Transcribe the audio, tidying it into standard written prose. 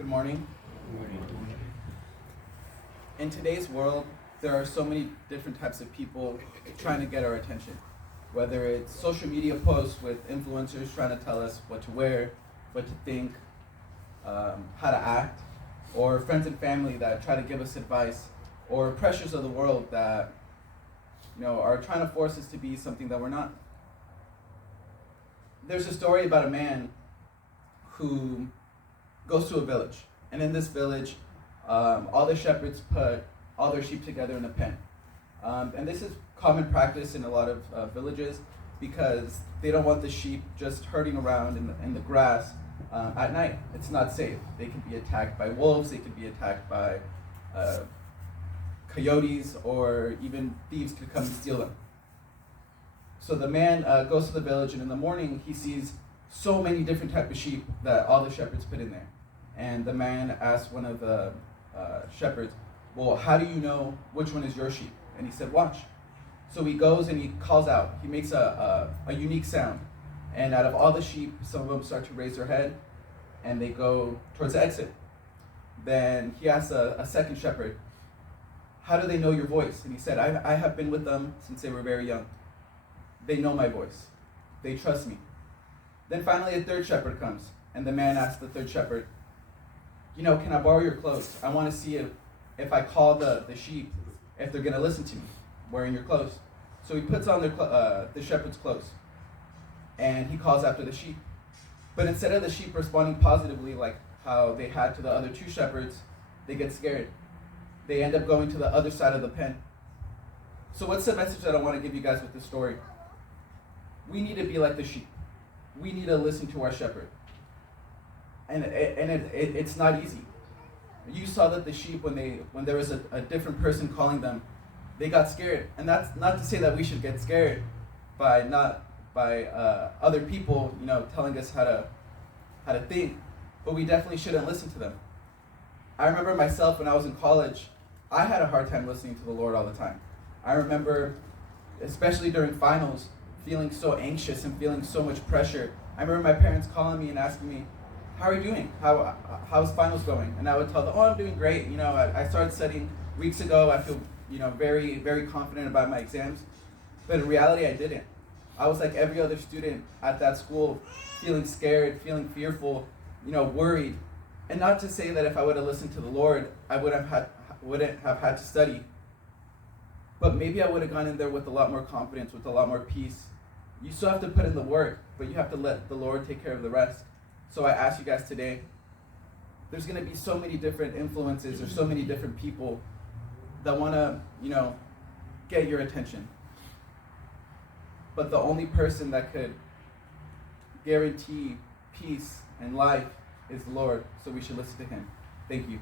Good morning. In today's world, there are so many different types of people trying to get our attention. Whether it's social media posts with influencers trying to tell us what to wear, what to think, how to act, or friends and family that try to give us advice, or pressures of the world that are trying to force us to be something that we're not. There's a story about a man who goes to a village, and in this village, all the shepherds put all their sheep together in a pen. And this is common practice in a lot of villages because they don't want the sheep just herding around in the grass at night. It's not safe. They can be attacked by wolves, they could be attacked by coyotes, or even thieves could come and steal them. So the man goes to the village, and in the morning he sees so many different types of sheep that all the shepherds put in there. And the man asks one of the shepherds, well, how do you know which one is your sheep? And he said, watch. So he goes and he calls out. He makes a unique sound. And out of all the sheep, some of them start to raise their head and they go towards the exit. Then he asks a second shepherd, how do they know your voice? And he said, I have been with them since they were very young. They know my voice. They trust me. Then finally a third shepherd comes, and the man asks the third shepherd, can I borrow your clothes? I want to see if I call the sheep, if they're going to listen to me wearing your clothes. So he puts on the shepherd's clothes, and he calls after the sheep. But instead of the sheep responding positively like how they had to the other two shepherds, they get scared. They end up going to the other side of the pen. So what's the message that I want to give you guys with this story? We need to be like the sheep. We need to listen to our shepherd. And it's not easy. You saw that the sheep, when there was a different person calling them, they got scared. And that's not to say that we should get scared by other people, telling us how to think, but we definitely shouldn't listen to them. I remember myself when I was in college, I had a hard time listening to the Lord all the time. I remember, especially during finals, feeling so anxious and feeling so much pressure. I remember my parents calling me and asking me, how are you doing? How's finals going? And I would tell them, I'm doing great. I started studying weeks ago. I feel, very, very confident about my exams. But in reality, I didn't. I was like every other student at that school, feeling scared, feeling fearful, worried. And not to say that if I would have listened to the Lord, I wouldn't have had to study. But maybe I would have gone in there with a lot more confidence, with a lot more peace. You still have to put in the work, but you have to let the Lord take care of the rest. So I ask you guys today, there's going to be so many different influences or so many different people that want to, get your attention. But the only person that could guarantee peace and life is the Lord, so we should listen to him. Thank you.